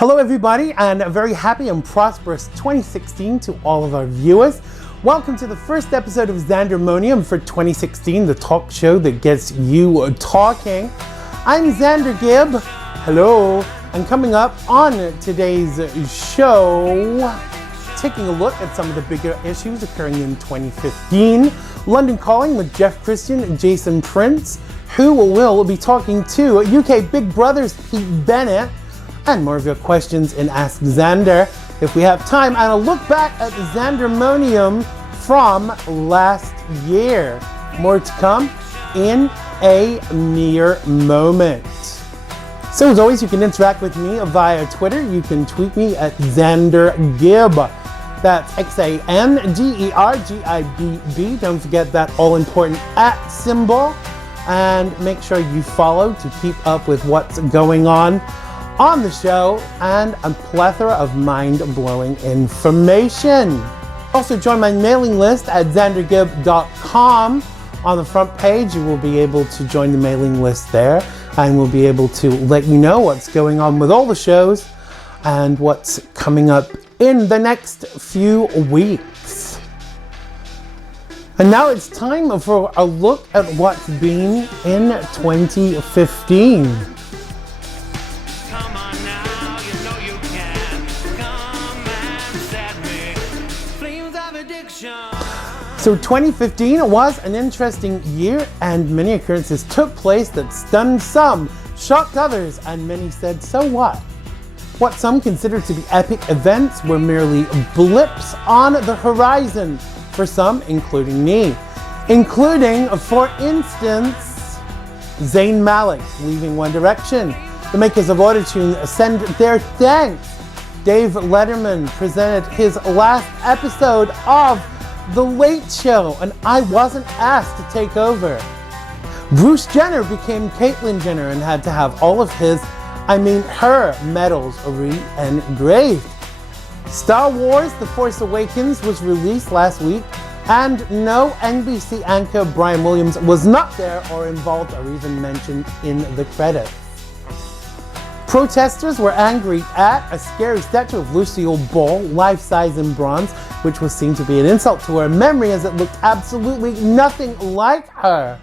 Hello everybody, and a very happy and prosperous 2016 to all of our viewers. Welcome to the first episode of Xandermonium for 2016, the talk show that gets you talking. I'm Xander Gibb, hello, and coming up on today's show, taking a look at some of the bigger issues occurring in 2015, London Calling with Jeff Kristian and Jason Prince, who will be talking to UK Big Brother's Pete Bennett, and more of your questions in Ask Xander if we have time, and a look back at the Xandermonium from last year. More to come in a mere moment. So as always, you can interact with me via Twitter. You can tweet me at Xander Gibb. That's XANDERGIBB. Don't forget that all-important @ symbol. And make sure you follow to keep up with what's going on the show and a plethora of mind-blowing information. Also join my mailing list at xandergibb.com. On the front page, you will be able to join the mailing list there, and we'll be able to let you know what's going on with all the shows and what's coming up in the next few weeks. And now it's time for a look at what's been in 2015. So 2015 was an interesting year, and many occurrences took place that stunned some, shocked others, and many said, so what? What some considered to be epic events were merely blips on the horizon for some, including me. Including, for instance, Zayn Malik leaving One Direction. The makers of Autotune send their thanks. Dave Letterman presented his last episode of The Late Show, and I wasn't asked to take over. Bruce Jenner became Caitlyn Jenner and had to have all of her medals re-engraved. Star Wars The Force Awakens was released last week, and no NBC anchor Brian Williams was not there or involved or even mentioned in the credits. Protesters were angry at a scary statue of Lucille Ball, life-size in bronze, which was seen to be an insult to her memory as it looked absolutely nothing like her.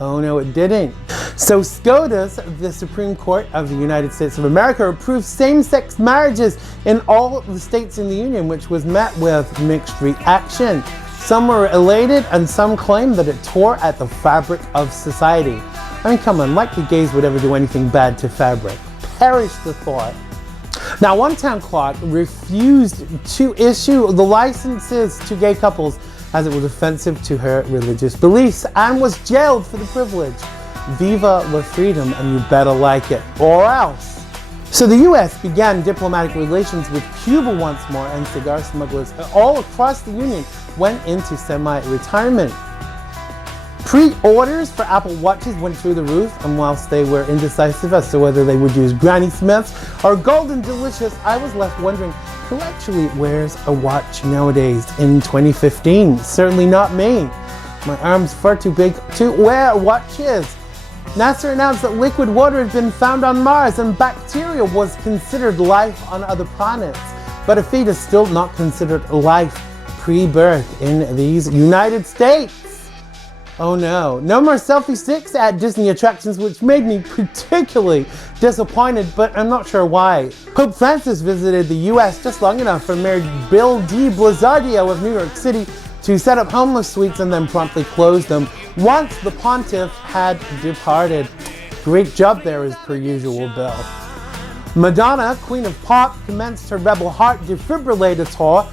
Oh no, it didn't. So SCOTUS, the Supreme Court of the United States of America, approved same-sex marriages in all of the states in the Union, which was met with mixed reaction. Some were elated and some claimed that it tore at the fabric of society. I mean, come on, like the gays would ever do anything bad to fabric. Perish the thought. Now, One Town Clock refused to issue the licenses to gay couples as it was offensive to her religious beliefs and was jailed for the privilege. Viva la freedom, and you better like it, or else. So the US began diplomatic relations with Cuba once more, and cigar smugglers all across the Union went into semi-retirement. Pre-orders for Apple Watches went through the roof, and whilst they were indecisive as to whether they would use Granny Smiths or Golden Delicious, I was left wondering who actually wears a watch nowadays in 2015. Certainly not me. My arm's far too big to wear watches. NASA announced that liquid water had been found on Mars and bacteria was considered life on other planets, but a fetus still not considered life pre-birth in these United States. Oh no, no more selfie sticks at Disney attractions, which made me particularly disappointed, but I'm not sure why. Pope Francis visited the US just long enough for Mayor Bill de Blasio of New York City to set up homeless suites and then promptly close them once the pontiff had departed. Great job there as per usual, Bill. Madonna, Queen of Pop, commenced her Rebel Heart defibrillator tour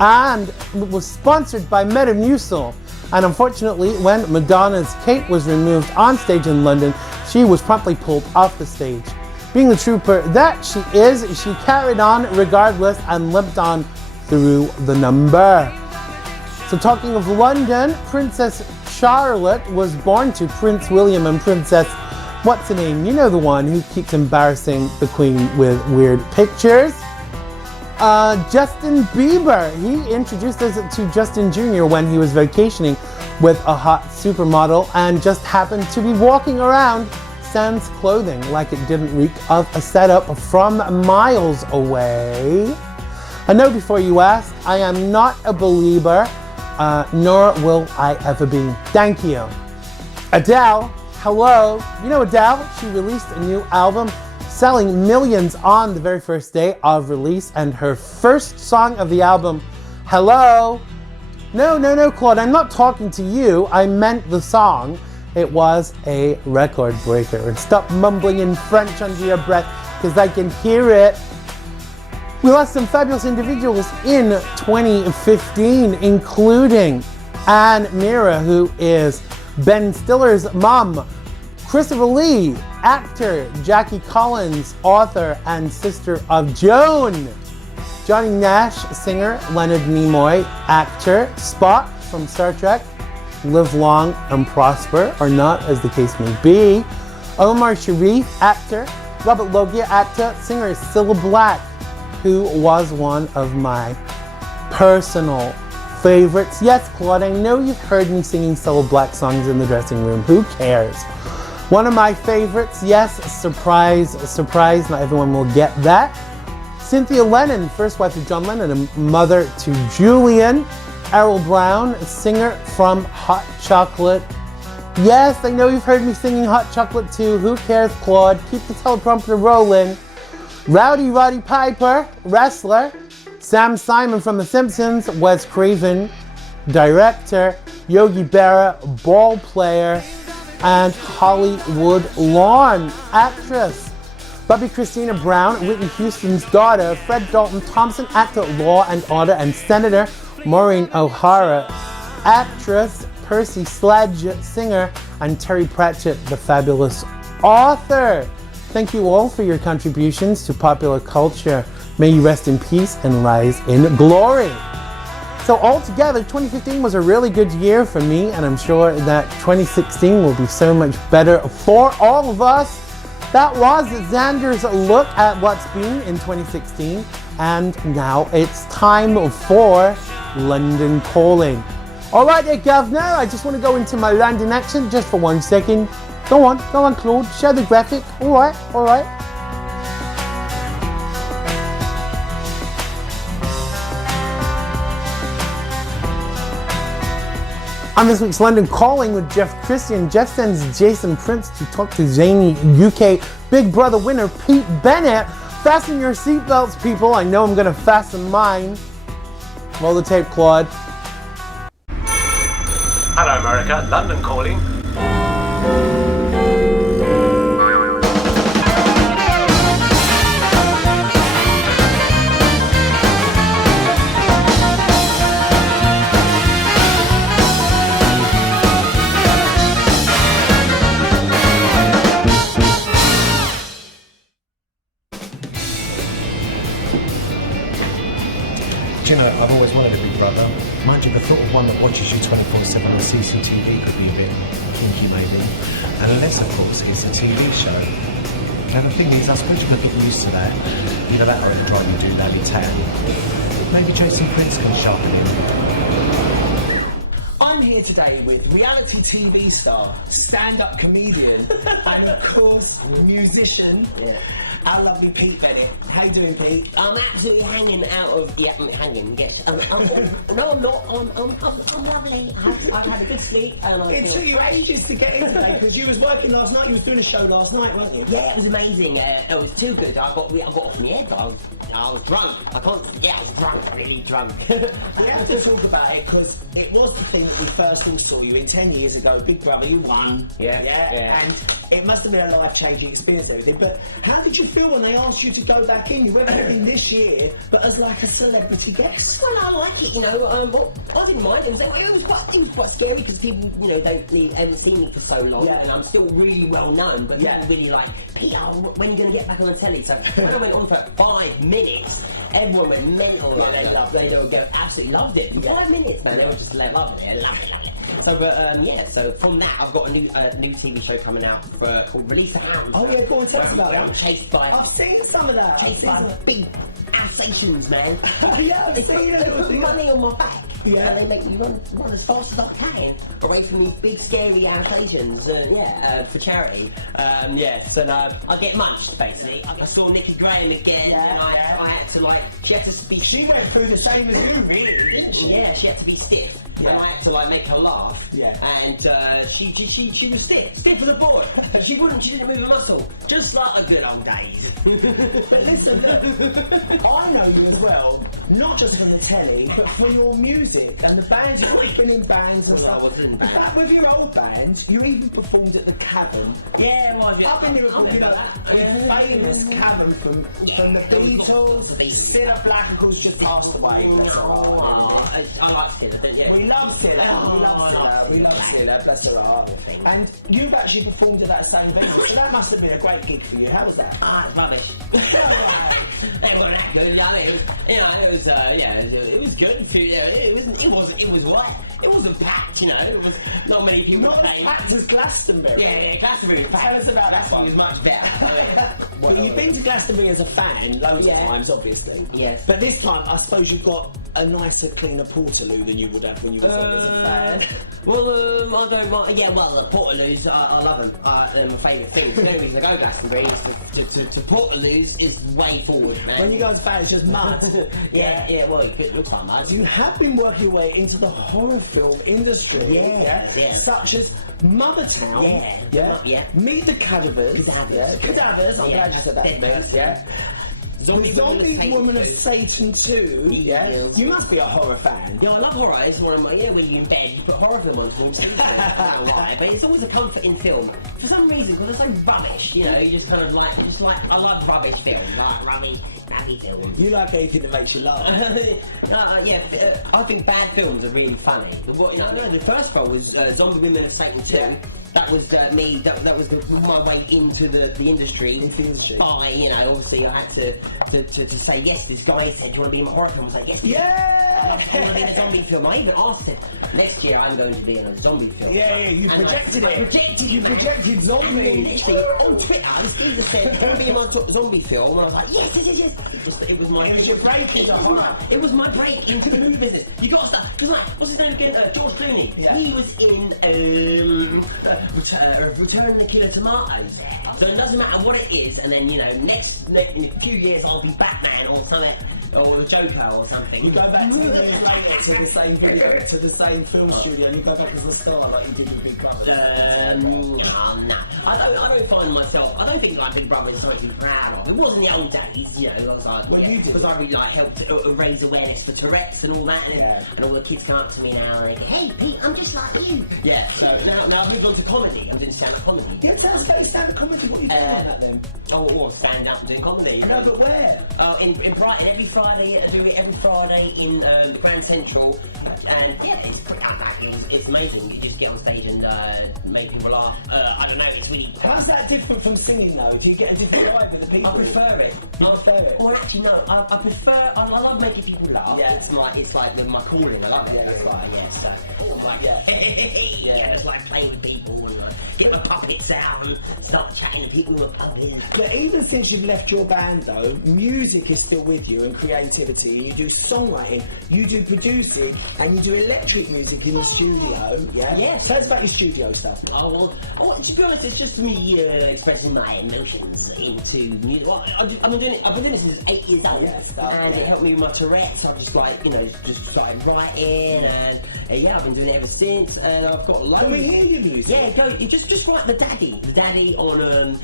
and was sponsored by Metamucil. And unfortunately, when Madonna's cape was removed on stage in London, she was promptly pulled off the stage. Being the trooper that she is, she carried on regardless and limped on through the number. So talking of London, Princess Charlotte was born to Prince William and Princess, what's her name? You know, the one who keeps embarrassing the Queen with weird pictures. Justin Bieber. He introduced us to Justin Jr. when he was vacationing with a hot supermodel and just happened to be walking around sans clothing like it didn't reek of a setup from miles away. A note before you ask, I am not a believer, nor will I ever be. Thank you. Adele, hello. You know Adele? She released a new album selling millions on the very first day of release, and her first song of the album, Hello. No, Claude, I'm not talking to you. I meant the song. It was a record breaker. And stop mumbling in French under your breath, because I can hear it. We lost some fabulous individuals in 2015, including Anne Mira, who is Ben Stiller's mom, Christopher Lee, actor, Jackie Collins, author and sister of Joan, Johnny Nash, singer, Leonard Nimoy, actor, Spock from Star Trek, live long and prosper, or not, as the case may be, Omar Sharif, actor, Robert Loggia, actor, singer, Cilla Black, who was one of my personal favorites. Yes, Claude, I know you've heard me singing Cilla Black songs in the dressing room. Who cares? One of my favorites, yes, surprise, surprise, not everyone will get that. Cynthia Lennon, first wife of John Lennon and mother to Julian. Errol Brown, singer from Hot Chocolate. Yes, I know you've heard me singing Hot Chocolate too. Who cares, Claude? Keep the teleprompter rolling. Rowdy Roddy Piper, wrestler. Sam Simon from The Simpsons. Wes Craven, director. Yogi Berra, ball player. And Hollywood Lawn, actress. Bobby Christina Brown, Whitney Houston's daughter. Fred Dalton Thompson, actor, Law and Order, and Senator. Maureen O'Hara, actress. Percy Sledge, singer. And Terry Pratchett, the fabulous author. Thank you all for your contributions to popular culture. May you rest in peace and rise in glory. So altogether, 2015 was a really good year for me, and I'm sure that 2016 will be so much better for all of us. That was Xander's look at what's been in 2016, and now it's time for London Calling. All right, Governor, I just want to go into my London accent just for 1 second. Go on, Claude, show the graphic. All right. On this week's London Calling with Jeff Kristian, Jeff sends Jason Prince to talk to zany UK Big Brother winner Pete Bennett. Fasten your seatbelts, people. I know I'm going to fasten mine. Roll the tape, Claude. Hello, America. London Calling. You know, I've always wanted a Big Brother. Mind you, the thought of one that watches you 24/7 on CCTV could be a bit kinky, maybe. Unless, of course, it's a TV show. Now, the thing is, I suppose you could get used to that. You know, that old drive you do that Italian. Maybe Jason Prince can sharpen him. I'm here today with reality TV star, stand-up comedian, and of course, musician. Our lovely Pete Bennett. How you doing, Pete? I'm absolutely hanging out of... Yeah, I'm hanging, yes. No, I'm not. I'm lovely. I've had a good sleep. And It took you ages to get in today, because you was working last night, you was doing a show last night, weren't you? Yeah, it was amazing. It was too good. I got off my head. I was drunk. I was drunk, really drunk. We have to talk about it, because it was the thing that we first all saw you in 10 years ago, Big Brother, you won. Yeah. And it must have been a life-changing experience and everything, but how did you feel when they asked you to go back in? You went back in this year, but as like a celebrity guest. Well, I like it, you know. I didn't mind. It was quite scary, because people, you know, haven't seen me for so long, and I'm still really well known. But people really like, Peter, when are you going to get back on the telly? So when I went on for 5 minutes, everyone went mental. They absolutely loved it. 5 minutes, man. They were just loving it. Love it. So, so from that, I've got a new TV show coming out called Release the Hounds. Oh yeah, go on, tell us about that. I'm chased by... I've seen some of that. Chased by big Alsatians, man. Yeah, I've seen They it. put money on my back. and they make me run as fast as I can away from these big scary stations. For charity. So I get munched basically. I saw Nikki Graham again, and I had to she had to be. She went through the same as you, really, didn't she? Yeah, she had to be stiff, and I had to make her laugh. Yeah. And she was stiff as a board. She didn't move a muscle, just like the good old days. But listen, I know you as well, not just for the telly, but for your music and the bands. You've been in bands and stuff. I was in bands. In fact, with your old band, you even performed at the Cavern. Yeah, well, Up in Liverpool, the famous Cavern from the Beatles. Cilla Black, of course, just passed away. I like Cilla, don't you? We love Cilla. We love Cilla. Bless her heart. And you've actually performed at that same venue, so that must have been a great gig for you. How was that? It's rubbish. It wasn't that good. I mean, it was good. It was what? It wasn't packed, It was not many people. Not as packed as Glastonbury. Yeah, Glastonbury was packed. Tell us about that one. It was much better. But you've been to Glastonbury as a fan loads of times, obviously. Yes. But this time, I suppose you've got a nicer, cleaner Portaloo than you would have when you was as a fan. Well, I don't mind. Yeah, well, the Portaloos, I love them. They're my favourite things. The only reason I go to Glastonbury is to Portaloos is way forward, man. When you go as fan, it's just mud. Well, it looks like mud. You have been working your way into the horror film industry. Yeah. Such as Mother Town. Yeah. Meet the Cadavers. Cadavers. I'm glad you said that, mate. Yeah. Zombie Woman of Satan 2. Yeah. You must be a horror fan. Yeah, I love horror. It's one of my, when you're in bed, you put horror film on to sleep. But it's always a comforting film. For some reason, because they're so rubbish, you just kind of I love rubbish films, rubbish films. You like anything that makes you laugh. I think bad films are really funny. The first film was Zombie Women of Satan 2. Yeah. That was me. That was my way into the industry. Into the industry. Obviously I had to say yes. This guy said, "Do you want to be in a horror film?" I was like, "Yes." Yeah. I want to be in a zombie film. I even asked him, "Next year I'm going to be in a zombie film." Yeah. You projected it. You projected zombie. On Twitter, this dude said, "Do you want to be in my zombie film?" And I was like, "Yes." It was your break into horror. It was my break into the movie business. You got to start. Because what's his name again? George Clooney. Yeah. He was in. Return of the Killer Tomatoes. So it doesn't matter what it is, and then next few years I'll be Batman or something, or the Joker or something. You go back 2 years later to the same video, to the same film studio, and you go back as a star like you did in Big Brother. No. I don't find myself. I don't think Big Brother is something to be proud of. It was in the old days, I was like, because I really helped raise awareness for Tourette's and all that, and all the kids come up to me now and they go, "Hey Pete, I'm just like you." Yeah. So now I've moved on to comedy. I'm doing stand-up comedy. Yeah, tell us about stand-up comedy. What are you doing on that then? Stand up and doing comedy. No, but where? In Brighton every Friday. I do it every Friday in Grand Central, and it's pretty. It's amazing. You just get on stage and make people laugh. I don't know. It's really. How's that different from singing though? Do you get a different vibe with the people? I prefer it. Well, actually, no. I prefer. I love making people laugh. Yeah. It's like my calling. I love it. It's it's like playing with people and get my puppets out and start chatting to people with puppets. But even since you've left your band though, music is still with you and creativity. You do songwriting, you do producing, and you do electric music in the studio. Yeah. Yes. Tell us about your studio stuff. Well, to be honest, it's just me expressing my emotions into music. Well, I've been doing it since 8 years old, and it helped me with my Tourette's. I just just started writing, and I've been doing it ever since. And I've got loads. Can we hear your music? Yeah, go. You just write the daddy on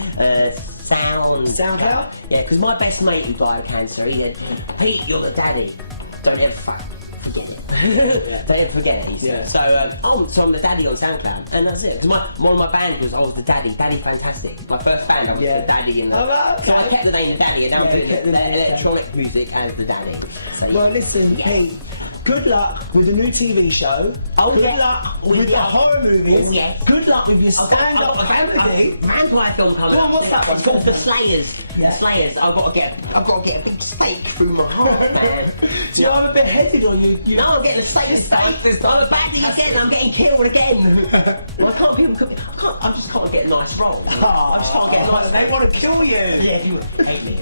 SoundCloud. Yeah, because my best mate who died of cancer, he said, "Pete, you're the daddy. Don't ever forget it." Don't ever forget it. So I'm the daddy on SoundCloud, and that's it. Because one of my bands was I was the daddy fantastic. My first band I was the daddy, and so I kept the name the daddy, and now I'm doing electronic music as the daddy. So, well, listen, Pete. Good luck with the new TV show. Good luck with the horror movies. Yes. Good luck with your stand-up comedy. Vampire film coming. What's that one? It's called The Slayers. The Slayers. I've got to get a big stake through my heart, man. Do you have a beheaded or you? No, I'm getting a Slayer stake. I'm back again. I'm getting killed again. Well, I just can't get a nice role. I just can't get a nice. They want to kill you. Yeah, you hate me.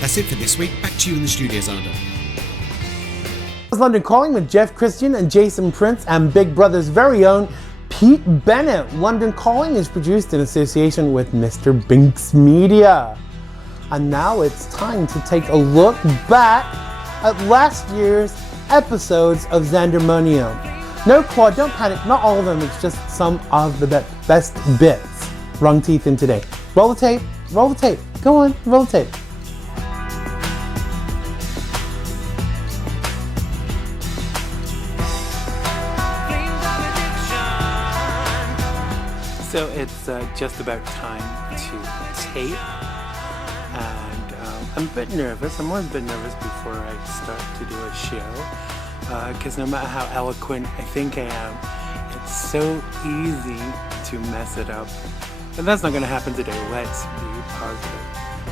That's it for this week. Back to you in the studio, Xander. was London Calling with Jeff Kristian and Jason Prince and Big Brother's very own Pete Bennett. London Calling is produced in association with Mr. Binks Media. And now it's time to take a look back at last year's episodes of Xandermonium. No, Claude, don't panic. Not all of them. It's just some of the best bits. Wrong teeth in today. Roll the tape. Roll the tape. Go on. Roll the tape. So it's just about time to tape. And I'm a bit nervous. I'm always a bit nervous before I start to do a show. Because no matter how eloquent I think I am, it's so easy to mess it up. But that's not going to happen today. Let's be positive.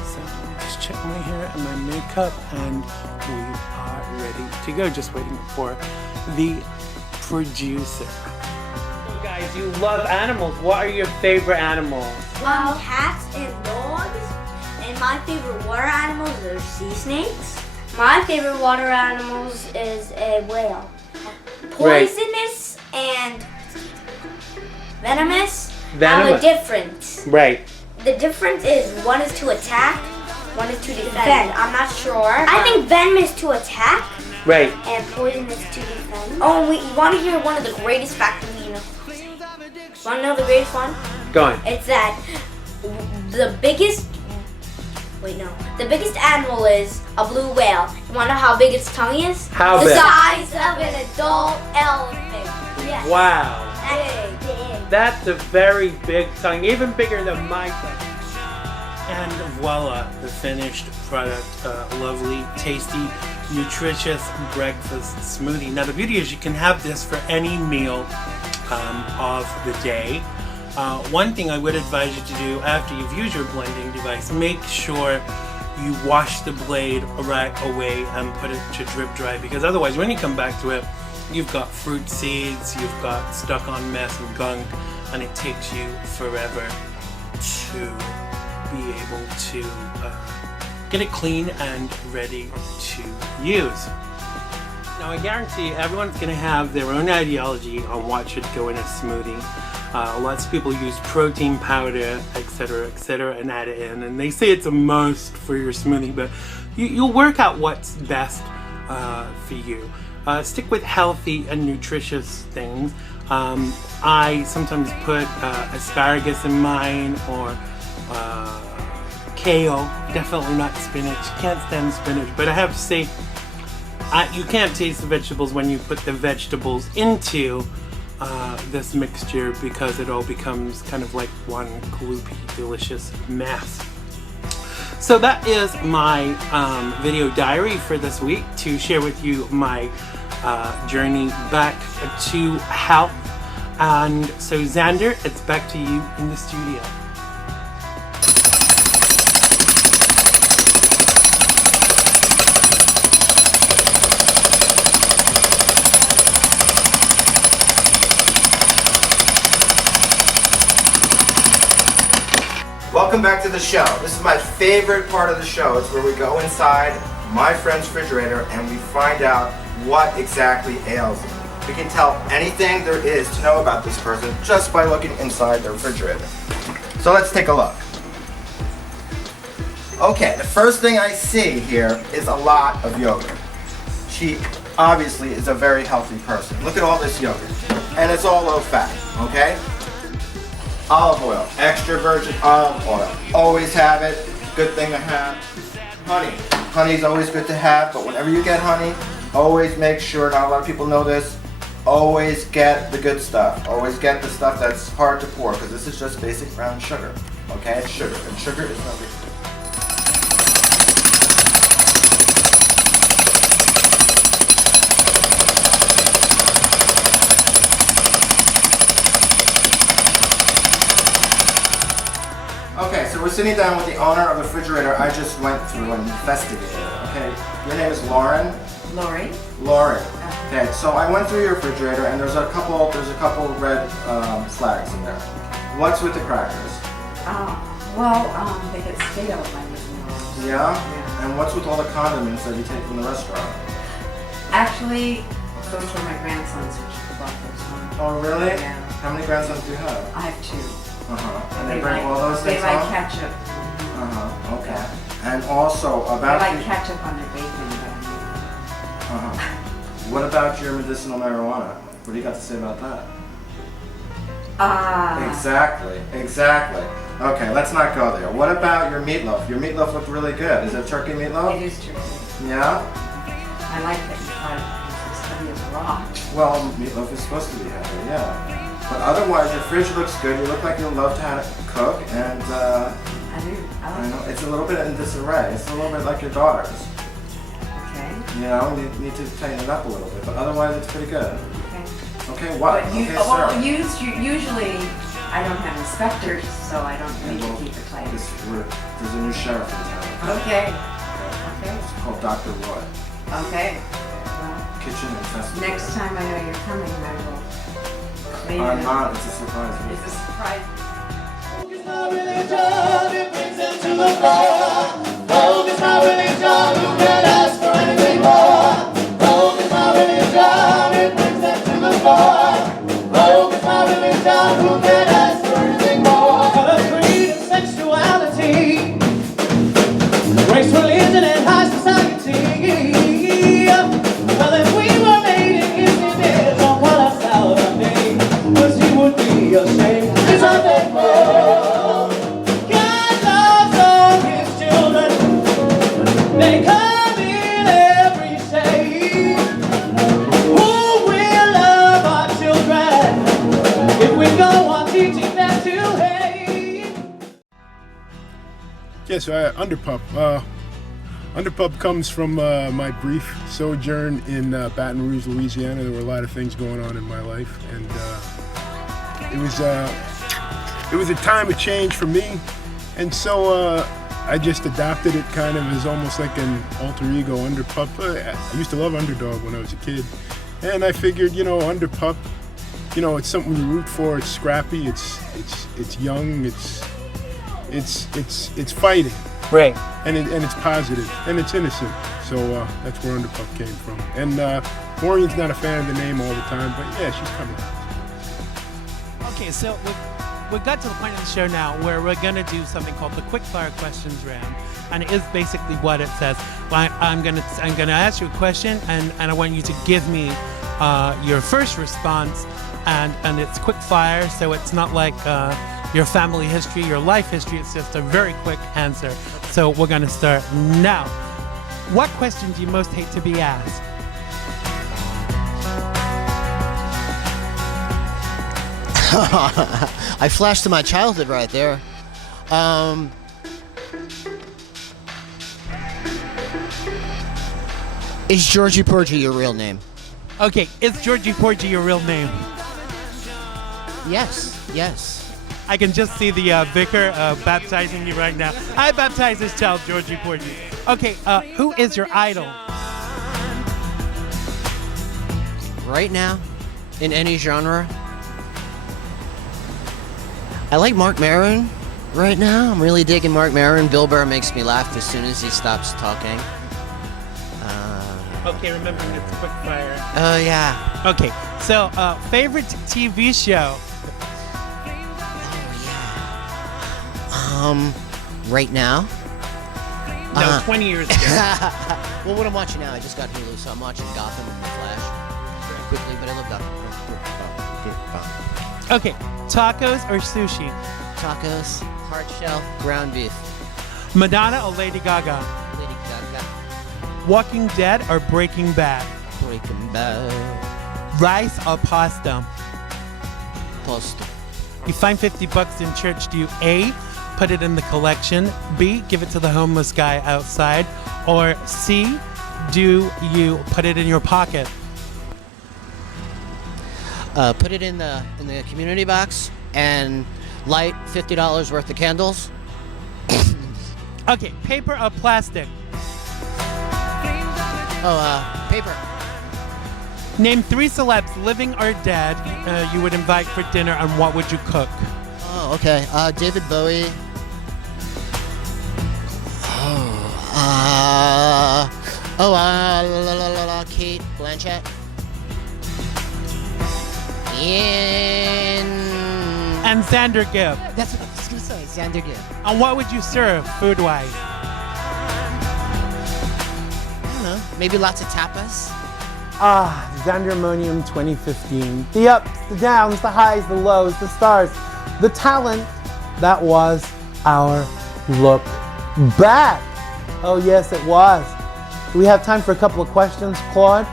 So just check my hair and my makeup, and we are ready to go. Just waiting for the producer. So guys, you love animals. What are your favorite animals? Cats and dogs. And my favorite water animals are sea snakes. My favorite water animals is a whale. Poisonous and venomous have a difference. Right. The difference is one is to attack, one is to defend. I'm not sure. I think venomous to attack. Right. And poisonous to defend. Oh, you want to hear one of the greatest facts we know? Want to know the greatest one? Go on. It's that the biggest animal is a blue whale. You want to know how big its tongue is? How big? big? The size of an adult elephant. Yes. Wow. Big. That's a very big tongue, even bigger than my tongue. And voila, the finished product. Lovely, tasty, nutritious breakfast smoothie. Now the beauty is you can have this for any meal of the day. One thing I would advise you to do after you've used your blending device, make sure you wash the blade right away and put it to drip dry, because otherwise when you come back to it, you've got fruit seeds, you've got stuck on mess and gunk, and it takes you forever to be able to get it clean and ready to use. Now I guarantee everyone's going to have their own ideology on what should go in a smoothie. Lots of people use protein powder, etc., and add it in, and they say it's a must for your smoothie, but you'll work out what's best for you. Stick with healthy and nutritious things. I sometimes put asparagus in mine, or kale, definitely not spinach. Can't stand spinach, but I have to say, you can't taste the vegetables when you put the vegetables into this mixture, because it all becomes kind of like one gloopy, delicious mess. So that is my video diary for this week, to share with you my journey back to health. And so Xander, it's back to you in the studio. Welcome back to the show. This is my favorite part of the show. It's where we go inside my friend's refrigerator and we find out what exactly ails them. We can tell anything there is to know about this person just by looking inside the refrigerator. So let's take a look. Okay, the first thing I see here is a lot of yogurt. She obviously is a very healthy person. Look at all this yogurt. And it's all low fat, okay? Olive oil, extra virgin olive oil. Always have it, good thing to have. Honey, honey's always good to have, but whenever you get honey, always make sure, not a lot of people know this, always get the good stuff. Always get the stuff that's hard to pour, because this is just basic brown sugar. Okay, it's sugar, and sugar is no big deal. Okay, so we're sitting down with the owner of the refrigerator I just went through and investigated. Okay, your name is Lauren? Lori. Lauren. Okay, so I went through your refrigerator and there's a couple red flags in there. What's with the crackers? They get stale if I was Yeah? And what's with all the condiments that you take from the restaurant? Actually, those were my grandsons who brought those home. Oh, really? Yeah. How many grandsons do you have? I have 2. And they bring all those things They like home? ketchup. Okay. And also They about like ketchup on their bacon. what about your medicinal marijuana? What do you got to say about that? Exactly. Okay, let's not go there. What about your meatloaf? Your meatloaf looked really good. Is it turkey meatloaf? It is turkey. Yeah? I like that you thought it was as heavy as a rock. Well, meatloaf is supposed to be heavy, yeah. But otherwise, your fridge looks good. You look like you love to cook, and I do. I know it's a little bit in disarray. It's a little bit like your daughter's. Okay. You know, you need to tighten it up a little bit, but otherwise, it's pretty good. Okay. Okay, what? But you, Okay, well, sir. usually I don't have inspectors, so I don't need to keep it tight. There's a new sheriff in town. Okay. Okay. It's called Dr. Roy. Okay. Well, Kitchen and Sesame. next time I know you're coming, I will clean I'm it up. not. It's a surprise. It's a surprise. Yeah, so Underpup. Underpup comes from my brief sojourn in Baton Rouge, Louisiana. There were a lot of things going on in my life, and it was a time of change for me, and so I just adopted it kind of as almost like an alter ego, Underpup. I used to love Underdog when I was a kid, and I figured, you know, Underpup, you know, it's something you root for. It's scrappy. It's young. It's fighting, Right. and it's positive, and it's innocent. So that's where Underpup came from. And Maureen's not a fan of the name all the time, but yeah, she's coming out. Okay, so we got to the point of the show now where we're gonna do something called the quick fire questions round, and it is basically what it says. I'm gonna ask you a question, and I want you to give me your first response, and it's quick fire, so it's not like your family history, your life history. It's just a very quick answer. So we're gonna start now. What question do you most hate to be asked? I flashed to my childhood right there. Is Georgie Porgy your real name? Okay, is Georgie Porgy your real name? Yes. I can just see the vicar baptizing you right now. I baptize this child, Georgie Porgy. Okay, who is your idol? Right now, in any genre, I like Mark Maron right now. I'm really digging Mark Maron. Bill Burr makes me laugh as soon as he stops talking. Okay, remembering it's quick fire. Oh, yeah. Okay, so favorite TV show? Right now? No, 20 years ago. Well, what I'm watching now, I just got Hulu, so I'm watching Gotham and The Flash very quickly, but I love Gotham. Okay, tacos or sushi? Tacos, hard shell, ground beef. Madonna or Lady Gaga? Lady Gaga, Walking Dead or Breaking Bad? Breaking Bad. Rice or pasta? Pasta. You find $50 in church, do you A, put it in the collection, B, give it to the homeless guy outside, or C, do you put it in your pocket? Put it in the community box and light $50 worth of candles. Okay, paper or plastic? Paper. Name 3 celebs, living or dead, you would invite for dinner, and what would you cook? Oh, okay. David Bowie. Oh, Kate Blanchett. And Xander Gibb. That's what I was gonna say, Xander Gibb. And what would you serve, food-wise? I don't know, maybe lots of tapas. Ah, Xandermonium 2015. The ups, the downs, the highs, the lows, the stars, the talent. That was our look back. Oh yes, it was. Do we have time for a couple of questions, Claude?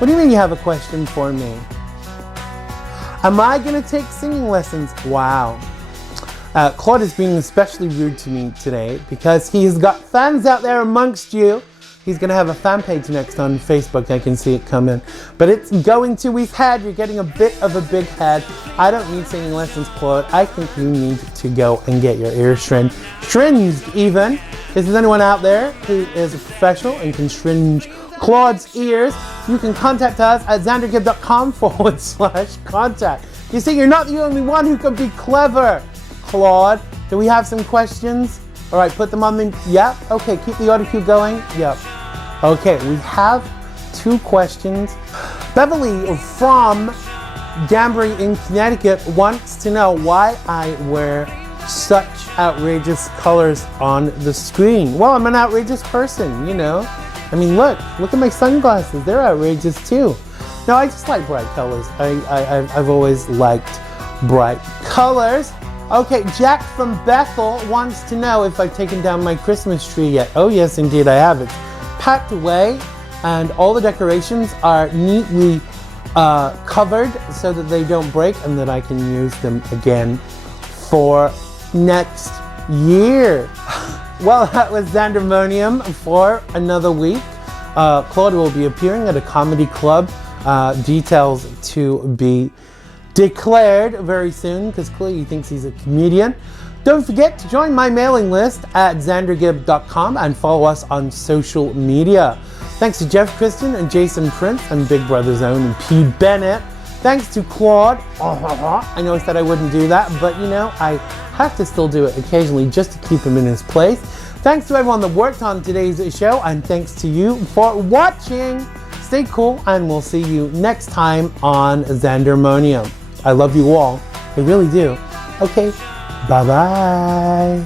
What do you mean you have a question for me? Am I gonna take singing lessons? Wow. Claude is being especially rude to me today because he's got fans out there amongst you. He's gonna have a fan page next on Facebook. I can see it coming. But it's going to his head. You're getting a bit of a big head. I don't need singing lessons, Claude. I think you need to go and get your ears shringed even. If there's anyone out there who is a professional and can shringe Claude's ears, you can contact us at xandergibb.com/contact. You see, you're not the only one who can be clever, Claude. Do we have some questions? All right, put them on the, yep, okay, keep the audio cue going, yep. Okay, we have 2 questions. Beverly from Danbury in Connecticut wants to know why I wear such outrageous colors on the screen. Well, I'm an outrageous person, you know. I mean, look at my sunglasses. They're outrageous too. No, I just like bright colors. I've always liked bright colors. Okay, Jack from Bethel wants to know if I've taken down my Christmas tree yet. Oh yes, indeed I have. It's packed away and all the decorations are neatly covered so that they don't break and that I can use them again for next year. Well, that was Xandermonium for another week. Claude will be appearing at a comedy club. Details to be declared very soon because clearly he thinks he's a comedian. Don't forget to join my mailing list at xandergibb.com and follow us on social media. Thanks to Jeff Kristian and Jason Prince and Big Brother's own and P. Bennett. Thanks to Claude. I know I said I wouldn't do that, but you know, I have to still do it occasionally just to keep him in his place. Thanks to everyone that worked on today's show, and thanks to you for watching. Stay cool, and we'll see you next time on Xandermonium. I love you all. I really do. Okay, bye-bye.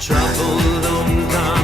Trouble don't come